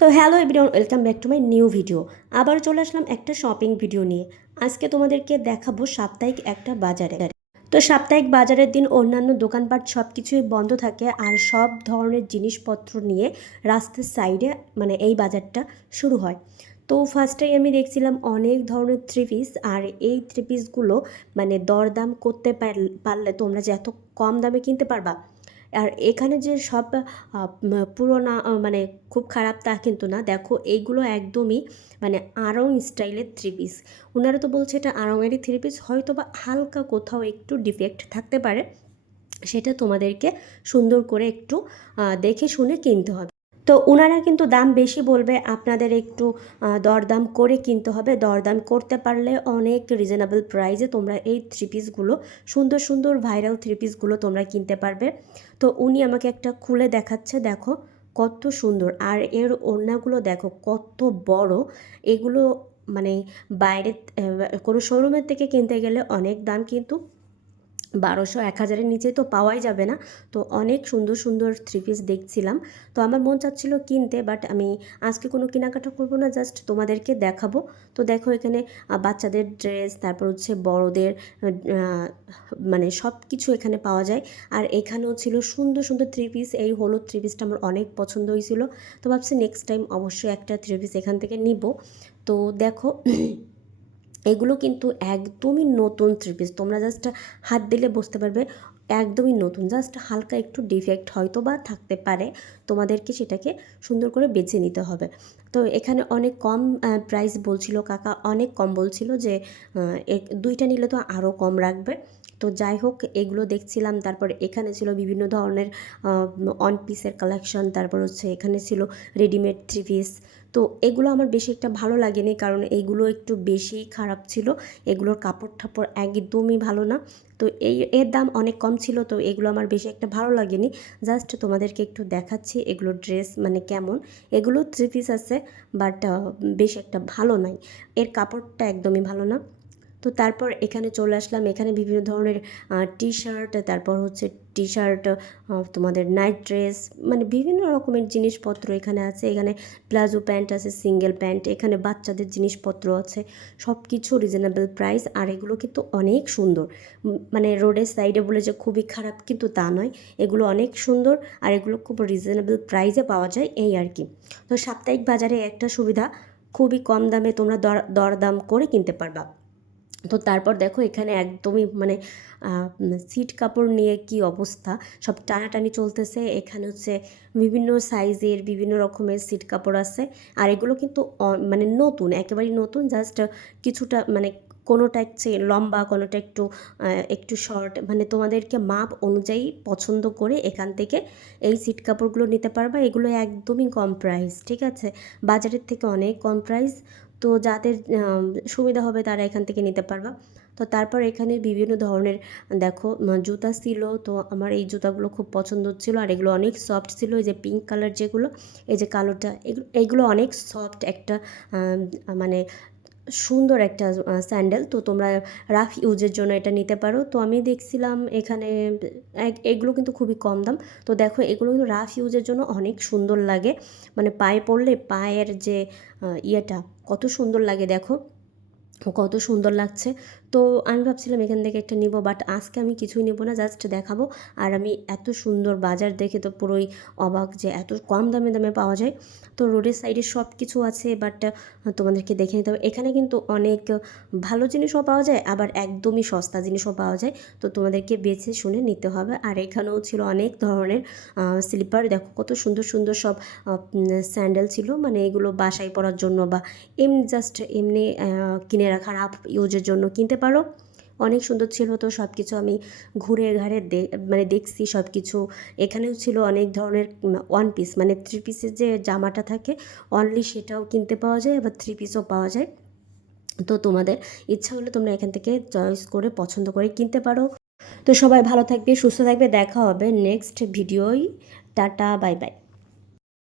তো hello everyone, welcome back to my new video. আবার চলে আসলাম একটা শপিং ভিডিও নিয়ে। আজকে তোমাদেরকে দেখাবো সাপ্তাহিক একটা বাজারে। তো সাপ্তাহিক বাজারের দিন অন্যান্য দোকানপাট সব কিছুই বন্ধ থাকে আর সব ধরনের জিনিসপত্র নিয়ে রাস্তার সাইডে মানে এই বাজারটা শুরু হয়। তো ফার্স্টেই আমি দেখছিলাম অনেক ধরনের থ্রি পিস আর এই থ্রি পিসগুলো মানে দরদাম করতে পার- পারলে তোমরা যে এত কম দামে কিনতে পারবা। আর এখানে যে সব পুরোনো মানে খুব খারাপ তা কিন্তু না। দেখো এইগুলো একদমই মানে আড়ং স্টাইলের থ্রি পিস ওনারা তো বলছে এটা আড়ংয়েরই থ্রি পিস হয়তো বা হালকা কোথাও একটু ডিফেক্ট থাকতে পারে। সেটা তোমাদেরকে সুন্দর করে একটু দেখে শুনে কিনতে হবে। তো ওনারা কিন্তু দাম বেশি বলবে, আপনাদের একটু দরদাম করে কিনতে হবে। দরদাম করতে পারলে অনেক রিজনেবল প্রাইসে তোমরা এই থ্রি পিসগুলো সুন্দর সুন্দর ভাইরাল থ্রি পিসগুলো তোমরা কিনতে পারবে। তো উনি আমাকে একটা খুলে দেখাচ্ছে, দেখো কত সুন্দর। আর এর ওড়নাগুলো দেখো কত বড়। এগুলো মানে বাইরে কোনো শোরুমের থেকে কিনতে গেলে অনেক দাম কিন্তু বারোশো, এক হাজারের নিচে তো পাওয়াই যাবে না। তো অনেক সুন্দর সুন্দর থ্রি পিস দেখছিলাম। তো আমার মন চাচ্ছিল কিনতে বাট আমি আজকে কোনো কেনাকাটা করব না জাস্ট তোমাদেরকে দেখাবো। তো দেখো এখানে বাচ্চাদের ড্রেস তারপর হচ্ছে বড়দের মানে সব কিছু এখানে পাওয়া যায়। আর এখানেও ছিল সুন্দর সুন্দর থ্রি পিস এই হলুদ থ্রি পিসটা আমার অনেক পছন্দ হয়েছিল। তো ভাবছি নেক্সট টাইম অবশ্যই একটা থ্রি পিস এখান থেকে নিব। তো দেখো এগুলো কিন্তু একদমই নতুন থ্রি পিস তোমরা জাস্ট হাত দিলে বুঝতে পারবে, একদমই নতুন। জাস্ট হালকা একটু ডিফেক্ট হয়তো বা থাকতে পারে, তোমাদেরকে সেটাকে সুন্দর করে বেছে নিতে হবে। তো এখানে অনেক কম প্রাইস বলছিল, কাকা অনেক কম বলছিল যে দুইটা নিলে তো আরও কম রাখবে। তো যাই হোক, এগুলো দেখছিলাম। তারপর এখানে ছিল বিভিন্ন ধরনের অন পিসের কালেকশন তারপর হচ্ছে এখানে ছিল রেডিমেড থ্রি পিস তো এগুলো আমার বেশি একটা ভালো লাগেনি, কারণ এইগুলো একটু বেশি খারাপ ছিল। এগুলোর কাপড় ঠাপড় একদমই ভালো না। তো এই, এর দাম অনেক কম ছিল, তো এগুলো আমার বেশি একটা ভালো লাগেনি। জাস্ট তোমাদেরকে একটু দেখাচ্ছি এগুলো ড্রেস মানে কেমন। এগুলো থ্রি পিস আছে বাট বেশ একটা ভালো নাই। এর কাপড়টা একদমই ভালো না। তো তারপর এখানে চলে আসলাম। এখানে বিভিন্ন ধরনের টি শার্ট তারপর হচ্ছে টি শার্ট তোমাদের নাইট ড্রেস মানে বিভিন্ন রকমের জিনিসপত্র এখানে আছে। এখানে প্লাজো প্যান্ট আছে সিঙ্গেল প্যান্ট, এখানে বাচ্চাদের জিনিসপত্র আছে। সব কিছু রিজনেবল প্রাইস আর এগুলো কিন্তু অনেক সুন্দর। মানে রোডের সাইডে বলে যে খুবই খারাপ কিন্তু তা নয়। এগুলো অনেক সুন্দর, আর এগুলো খুব রিজনেবল প্রাইসে পাওয়া যায় এই আর কি। তো সাপ্তাহিক বাজারে একটা সুবিধা, খুবই কম দামে তোমরা দর, দরদাম করে কিনতে পারবা। তো তারপর দেখো এখানে একদমই মানে সিট কাপড় নিয়ে কি অবস্থা? সব টানাটানি চলতেছে। এখানে হচ্ছে বিভিন্ন সাইজের বিভিন্ন রকমের সিট কাপড় আছে। আর এগুলো কিন্তু মানে নতুন, একেবারেই নতুন। জাস্ট কিছুটা মানে কোনোটা হচ্ছে লম্বা, কোনোটা একটু একটু শর্ট মানে তোমাদেরকে মাপ অনুযায়ী পছন্দ করে এখান থেকে এই সিট কাপড়গুলো নিতে পারবা। এগুলো একদমই কম প্রাইস ঠিক আছে? বাজারের থেকে অনেক কম প্রাইস তো যাদের সুবিধা হবে তারা এখান থেকে নিতে পারবা। তো তারপর এখানে বিভিন্ন ধরনের, দেখো জুতা ছিল, তো আমার এই জুতাগুলো খুব পছন্দ ছিল। আর এগুলো অনেক সফট ছিল, এই যে পিঙ্ক কালার যেগুলো, এই যে কালোটা, এগুলো এগুলো অনেক সফট একটা মানে সুন্দর একটা স্যান্ডেল। তো তোমরা রাফ ইউজের জন্য এটা নিতে পারো। তো আমি দেখছিলাম এখানে এগুলো কিন্তু খুবই কম দাম। তো দেখো, এগুলো কিন্তু রাফ ইউজের জন্য অনেক সুন্দর লাগে। মানে পায়ে পড়লে পায়ের যে ইয়েটা, কত সুন্দর লাগে দেখো। কত সুন্দর লাগছে। তো আমি ভাবছিলাম এখান থেকে একটা নিব বাট আজকে আমি কিছুই নেব না জাস্ট দেখাবো। আর আমি এত সুন্দর বাজার দেখে তো পুরোই অবাক যে এত কম দামে দামে পাওয়া যায়। তো রোডের সাইডে সব কিছু আছে বাট তোমাদেরকে দেখে নিতে হবে। এখানে কিন্তু অনেক ভালো জিনিসও পাওয়া যায়, আবার একদমই সস্তা জিনিসও পাওয়া যায়। তো তোমাদেরকে বেছে শুনে নিতে হবে। আর এখানেও ছিল অনেক ধরনের স্লিপার দেখো কত সুন্দর সুন্দর সব স্যান্ডেল ছিল। মানে এগুলো বাসায় পরার জন্য বা এমনি জাস্ট এমনি কিনে রাখার খারাপ ইউজের জন্য কিনতে পারো। অনেক সুন্দর ছিল তো সব কিছু আমি ঘুরে ঘাড়ে মানে দেখছি সব কিছু এখানেও ছিল অনেক ধরনের ওয়ান পিস মানে থ্রি পিসের যে জামাটা থাকে অনলি সেটাও কিনতে পাওয়া যায়, আবার থ্রি পিসও পাওয়া যায়। তো তোমাদের ইচ্ছা হলে তোমরা এখান থেকে চয়েস করে পছন্দ করে কিনতে পারো। তো সবাই ভালো থাকবে, সুস্থ থাকবে, দেখা হবে নেক্সট ভিডিওই টাটা বাই বাই